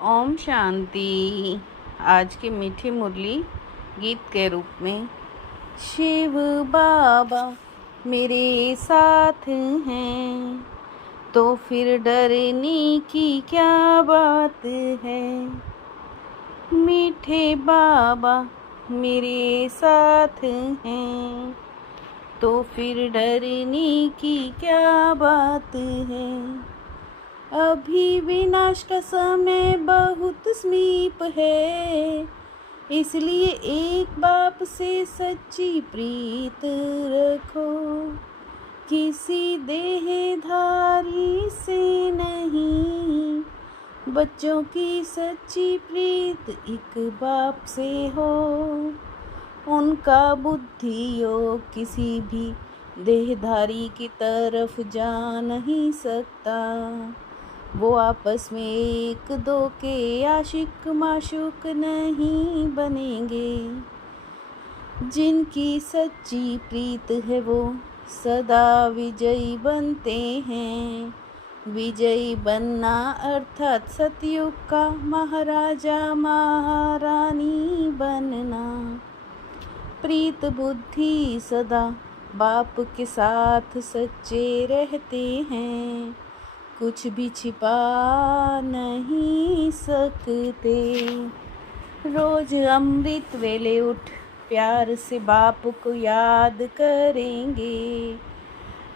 ओम शांति। आज के मीठी मुरली गीत के रूप में शिव बाबा मेरे साथ हैं तो फिर डरने की क्या बात है। मीठे बाबा मेरे साथ हैं तो फिर डरने की क्या बात है। अभी विनाश का समय बहुत समीप है, इसलिए एक बाप से सच्ची प्रीत रखो, किसी देहधारी से नहीं। बच्चों की सच्ची प्रीत एक बाप से हो, उनका बुद्धि योग किसी भी देहधारी की तरफ जा नहीं सकता। वो आपस में एक दो के आशिक माशूक नहीं बनेंगे। जिनकी सच्ची प्रीत है वो सदा विजयी बनते हैं। विजयी बनना अर्थात सतयुग का महाराजा महारानी बनना। प्रीत बुद्धि सदा बाप के साथ सच्चे रहते हैं, कुछ भी छिपा नहीं सकते। रोज अमृत वेले उठ प्यार से बाप को याद करेंगे।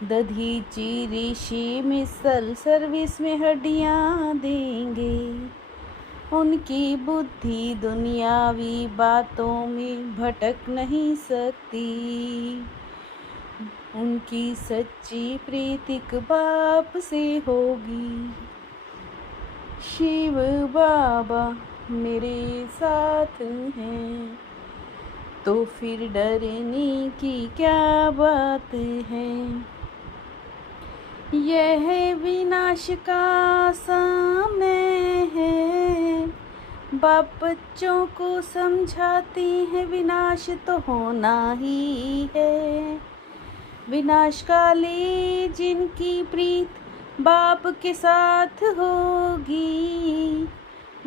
दधी चीरी शी मिसल सर्विस में हड्डियाँ देंगे। उनकी बुद्धि दुनियावी बातों में भटक नहीं सकती। उनकी सच्ची प्रीतिक बाप से होगी। शिव बाबा मेरे साथ हैं तो फिर डरने की क्या बात है। यह विनाश का समय है, बाप बच्चों को समझाती है विनाश तो होना ही है। विनाशकाली जिनकी प्रीत बाप के साथ होगी,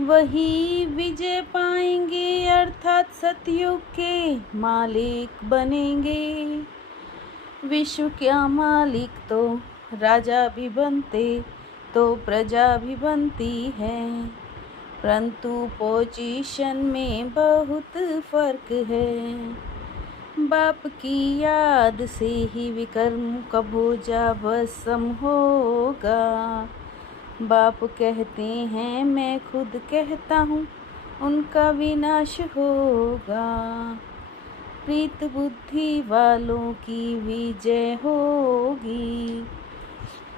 वही विजय पाएंगे अर्थात सतयुग के मालिक बनेंगे। विश्व का मालिक तो राजा भी बनते तो प्रजा भी बनती है, परंतु पोजीशन में बहुत फर्क है। बाप की याद से ही विकर्म का भोजा भस्म होगा। बाप कहते हैं मैं खुद कहता हूँ उनका विनाश होगा। प्रीत बुद्धि वालों की विजय होगी।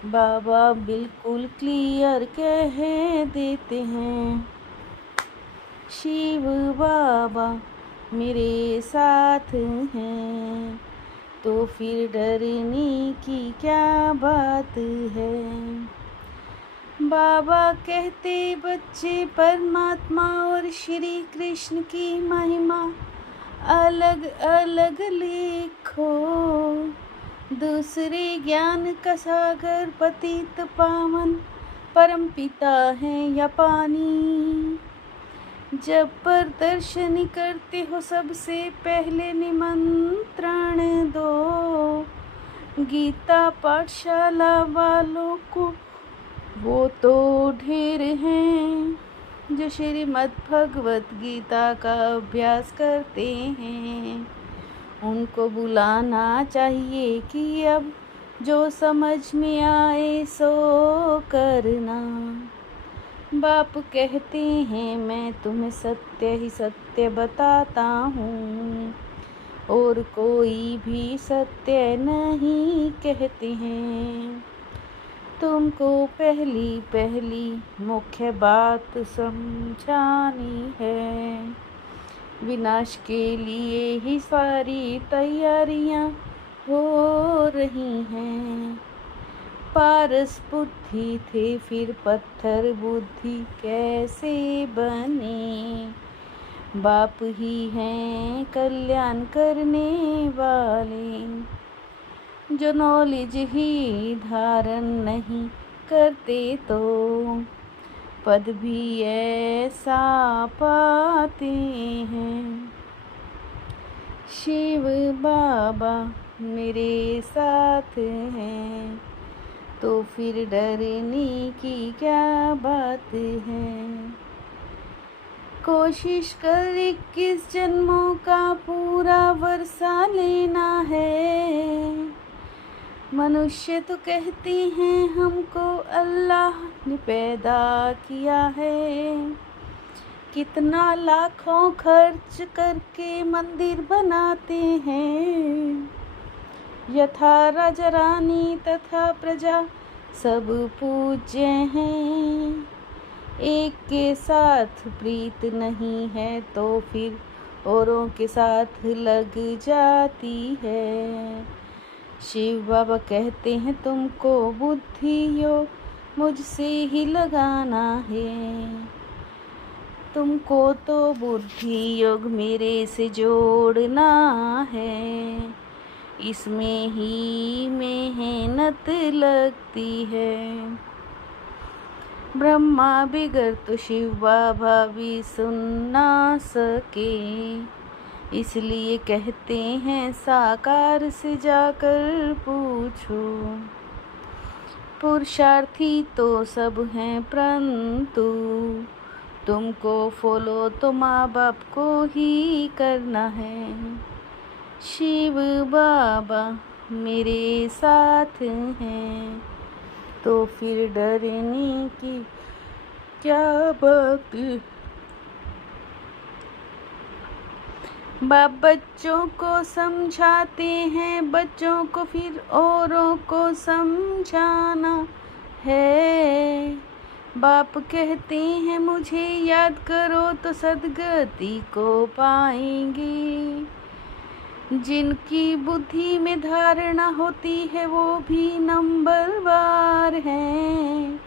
बाबा बिल्कुल क्लियर कह देते हैं। शिव बाबा मेरे साथ हैं तो फिर डरने की क्या बात है। बाबा कहते बच्चे परमात्मा और श्री कृष्ण की महिमा अलग अलग लिखो। दूसरे ज्ञान का सागर पतित पावन परम पिता है या पानी। जब प्रदर्शनी करते हो सबसे पहले निमंत्रण दो। गीता पाठशाला वालों को वो तो ढेर हैं जो श्रीमद् भगवत गीता का अभ्यास करते हैं। उनको बुलाना चाहिए कि अब जो समझ में आए सो करना। बाप कहते हैं मैं तुम्हें सत्य ही सत्य बताता हूँ, और कोई भी सत्य नहीं कहते हैं। तुमको पहली मुख्य बात समझानी है। विनाश के लिए ही सारी तैयारियां हो रही हैं। पारस बुद्धि थे फिर पत्थर बुद्धि कैसे बने। बाप ही हैं कल्याण करने वाले, जो नॉलेज ही धारण नहीं करते तो पद भी ऐसा पाते हैं। शिव बाबा मेरे साथ हैं, तो फिर डरने की क्या बात है। कोशिश कर 21 जन्मों का पूरा वर्षा लेना है। मनुष्य तो कहते हैं हमको अल्लाह ने पैदा किया है। कितना लाखों खर्च करके मंदिर बनाते हैं। यथा राजा रानी तथा प्रजा सब पूज्य हैं। एक के साथ प्रीत नहीं है तो फिर औरों के साथ लग जाती है। शिव बाबा कहते हैं तुमको बुद्धि योग मुझसे ही लगाना है। तुमको तो बुद्धि योग मेरे से जोड़ना है। इसमें ही मेहनत लगती है। ब्रह्मा बिगर तो शिव बाबा भी सुन ना सके। इसलिए कहते हैं साकार से जाकर पूछो। पुरुषार्थी तो सब हैं परंतु तुमको फॉलो तो माँ बाप को ही करना है। शिव बाबा मेरे साथ हैं, तो फिर डरने की क्या बात। बाप बच्चों को समझाते हैं, बच्चों को फिर औरों को समझाना है। बाप कहते हैं मुझे याद करो तो सद्गति को पाएंगे। जिनकी बुद्धि में धारणा होती है वो भी नंबरवार हैं।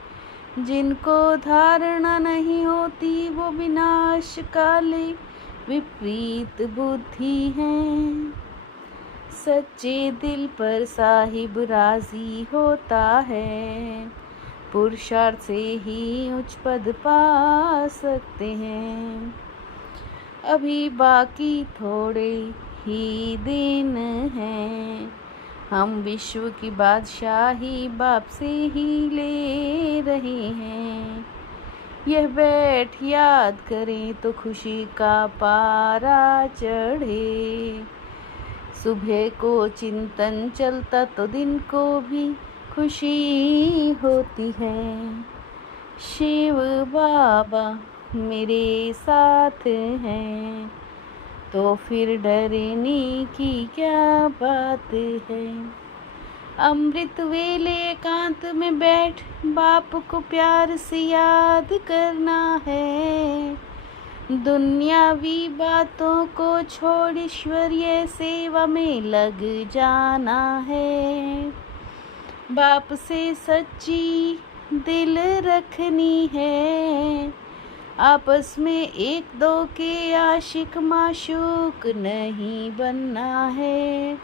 जिनको धारणा नहीं होती वो विनाश काले विपरीत बुद्धि हैं। सच्चे दिल पर साहिब राजी होता है। पुरुषार्थ से ही उच्च पद पा सकते हैं। अभी बाकी थोड़े ही दिन हैं। हम विश्व की बादशाही बाप से ही ले रहे हैं। यह बैठ याद करें तो खुशी का पारा चढ़े। सुबह को चिंतन चलता तो दिन को भी खुशी होती है। शिव बाबा मेरे साथ हैं, तो फिर डरने की क्या बात है। अमृत वेले एकांत में बैठ बाप को प्यार से याद करना है। दुनियावी बातों को छोड़ ईश्वरीय सेवा में लग जाना है। बाप से सच्ची दिल रखनी है। आपस में एक दो के आशिक माशूक नहीं बनना है।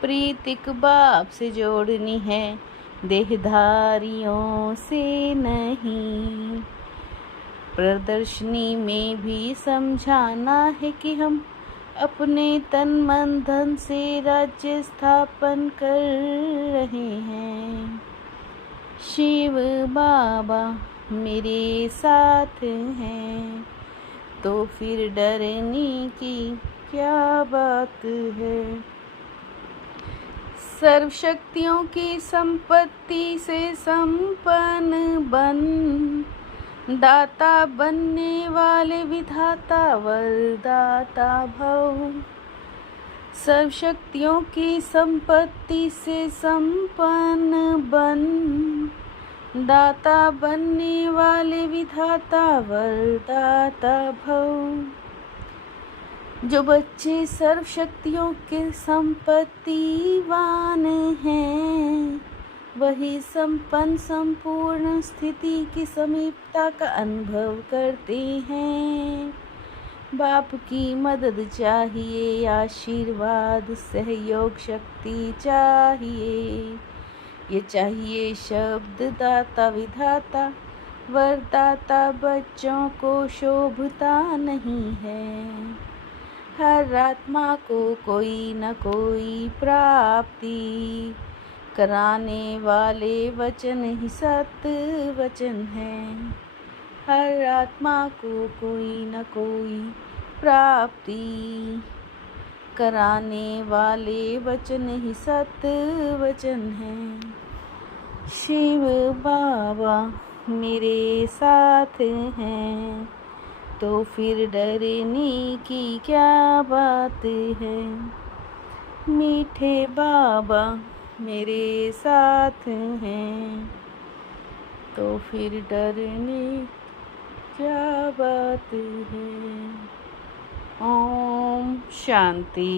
प्रीतिक बाप से जोड़नी है, देहधारियों से नहीं। प्रदर्शनी में भी समझाना है कि हम अपने तन मन धन से राज्य स्थापन कर रहे हैं। शिव बाबा मेरे साथ हैं, तो फिर डरने की क्या बात है। सर्व शक्तियों की संपत्ति से संपन्न बन। दाता बनने वाले विधाता वरदाता भव। सर्व शक्तियों की संपत्ति से संपन्न बन। दाता बनने वाले विधाता वरदाता भव। जो बच्चे सर्व शक्तियों के संपत्तिवान हैं, वही संपन्न संपूर्ण स्थिति की समीपता का अनुभव करते हैं। बाप की मदद चाहिए, आशीर्वाद सहयोग शक्ति चाहिए। ये चाहिए शब्द दाता विधाता वरदाता बच्चों को शोभता नहीं है। हर आत्मा को कोई न कोई प्राप्ति कराने वाले वचन ही सत्य वचन है। हर आत्मा को कोई न कोई प्राप्ति कराने वाले वचन ही सत्य वचन है। शिव बाबा मेरे साथ हैं तो फिर डरने की क्या बात है। मीठे बाबा मेरे साथ हैं तो फिर डरने क्या बात है। ओम शांति।